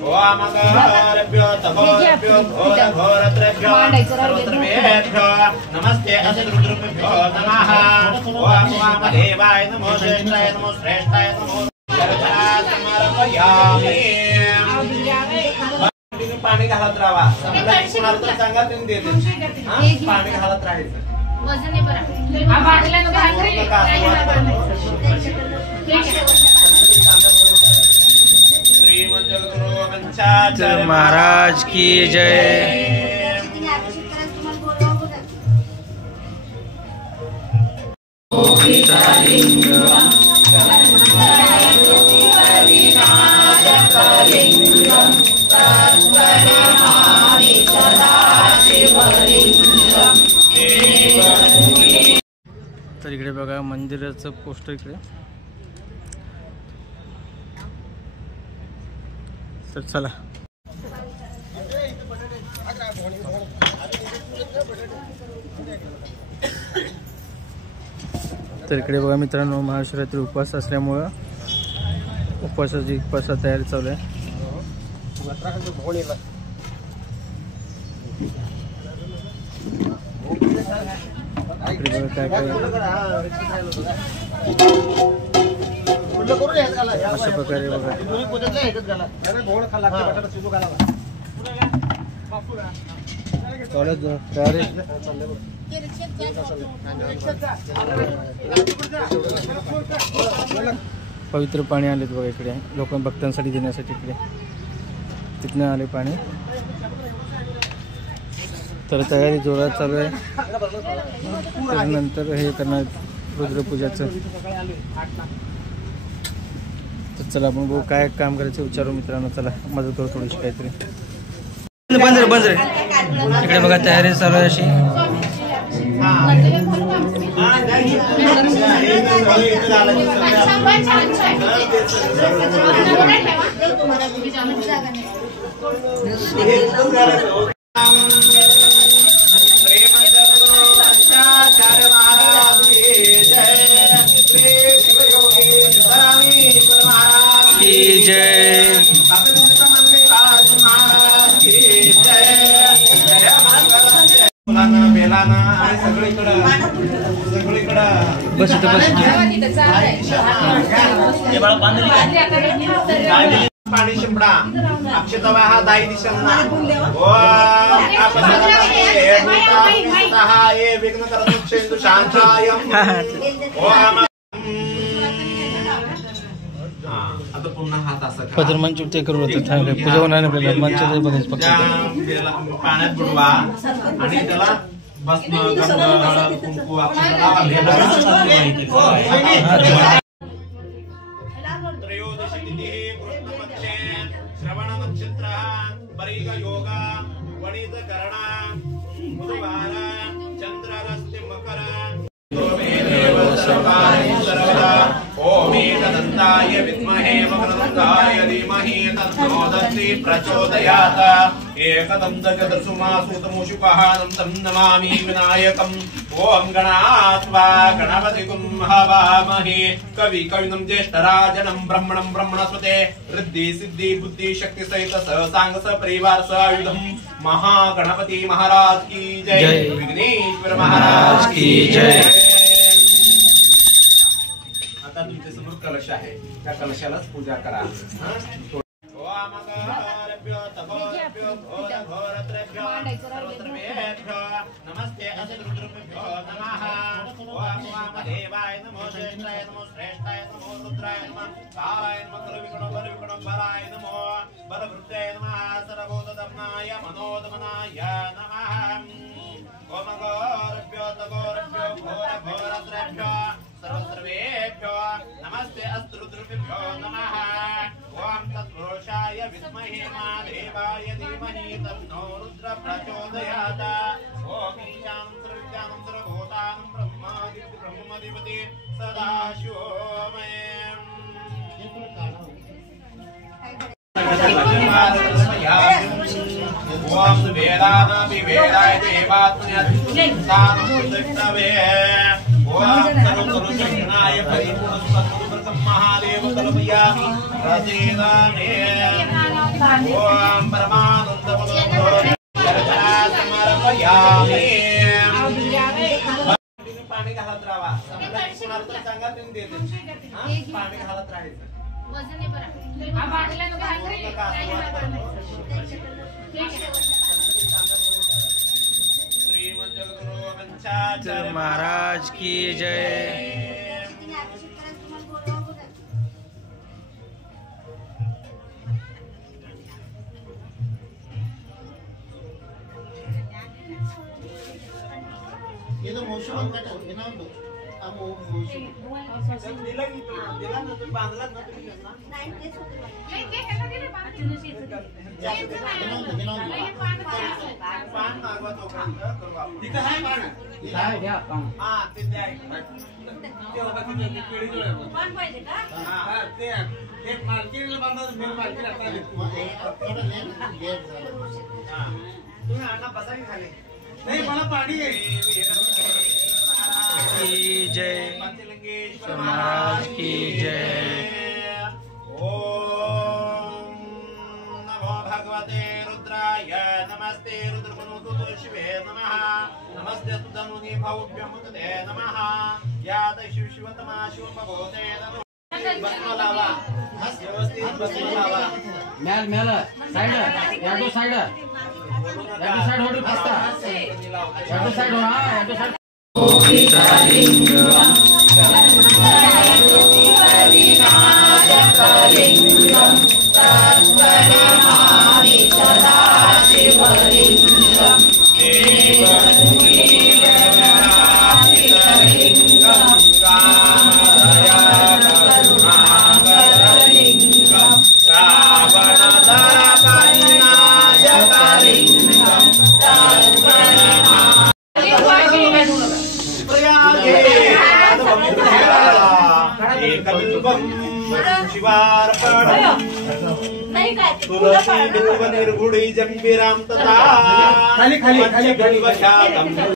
ओमगोरभ्यो तपोरभ्यो घोरघोरत्रेभ्यो सर्वत्रेभ्यो नमस्ते असद्रुद्रुभ्यो नमः। ओम वामदेवाय नमो ज्येष्ठाय नमो श्रेष्ठाय नमो समर्पयामि। पाणी घालत राहा कोणाला तर सांगा तुम्ही देते पाणी घालत राहायचं वजन आहे बरं आ बाटल्या नको श्रीमंत महाराज की जय। तर इकडे बघा मंदिराचं पोस्टर इकडे। तर चला तर इकडे बघा मित्रांनो महाशिवरात्री उपवास असल्यामुळं उपवासाची तयारी चालू आहे। इकडे बघा काय काय अशा प्रकारे बघा पवित्र पाणी आलेत बघा इकडे लोक भक्तांसाठी देण्यासाठी इकडे तिथनं आले पाणी। तर तयारी जोरात चालू आहे। त्यानंतर हे करणार रुद्रपूजाचं। तर चला आपण बघू काय काम करायचं विचारू मित्रांनो। चला मदत करू थोडीशी काहीतरी। बंद रे इकडे बघा तयारी चालू आहे अशी। पाणी शिंपडा अक्षतवा हा दाई दिशांना विघ्न करत शांताय आता पुन्हा हात असा पदर मंच ते करू पूजा होणार आपल्याला मंच पाण्यात बुडवा आणि त्याला भस्म कुंकू अक्षता श्रवण नक्षत्र परिग योग वणित करणा बुधवार चंद्ररस्ति मकर ओम एकदन्ताय विद्महे वक्रतुण्डाय धीमहि तन्नो दन्ति प्रचोदयात्। एकदन्तगदर्शुमासूतमूषिकहानं तं नमामि विनायकम्। ओम गणात्वा गणपतिगुं हवामहे कवि कविनं ज्येष्ठराजनं ब्रह्मणं ब्रह्मणस्पते रिद्धि सिद्धि बुद्धि शक्ति सहित सांग परिवार आयुधं महागणपति महाराज की जय। विघ्नेश्वर महाराज की जय। आता तुमच्या समोर कलश आहे त्या कलशालाच पूजा करा। नमस्ते असद्रुद्रुभ्यो नमः। ओम वामदेवाय नमो ज्येष्ठाय नमो श्रेष्ठाय नमो रुद्राय नमः कालाय नमः बलविकणोभराय नमो बलवृद्धाय नमः सर्वोदमनाय मनोदमनाय नमः। ओम गौरभ्यो तगोरभ्यो घोरघोरत्रेभ्यो सर्वसर्वेभ्यो नमस्ते अस्रुद्रुभ्यो नमः। ओम तत्पुरुषाय विद्महे महादेवाय धीमहि तन्नो रुद्र प्रचोदयात्। ओम ईशानं सर्वज्ञानं सर्वभूतानं ब्रह्मादिपति सदाशिवोमयम्। ओम वेदानापि वेदाय देवात्मन्यत्तानं प्रतिष्ठवे। ओम सर्वसर्वशक्तिनाय परिपूर्णस्वरूपं महादेव कल्पयामि प्रसीदने। ओम परमानंद समर्पयामि पाणी घालत राहा कुणाला तर सांगा तुम्ही देते पाणी घालत राहायचं श्रीमद जगद्गुरु वंशाचार्य महाराज की जय। ये तो मोशन का है ना तो अब वो मोशन दिला ना तुम्ही बांधलात ना तुम्ही पान मागवा तोपर्यंत करू आपण तिथं आहे पान काय घ्या पान हा ते द्या ते होता तिथे केळी जोड पान पाहिजे का हा ते एक मार्केटला बांधलं मेन मार्केट आता थोडं लेट झालं हा तुम्ही आणा बसा की खाली नाही मला पाणी आहे की जय। पंचलिंगेश्वर महाराज की जय। ओम नमो भगवते रुद्राय नमस्ते रुद्रकुनुतु शिवे नमः नमस्ते सुधनुनि भव्यमुते नमः यात शिवशिवतमा शिवभगवते नमः बसमा लावा व्यवस्थित बसमा लावा मेल मेल साइड याडो साइड होड फास्ता याडो साइड हो हां याडो साइड तुलसी निर्गुणी जंबीराम तथा खाली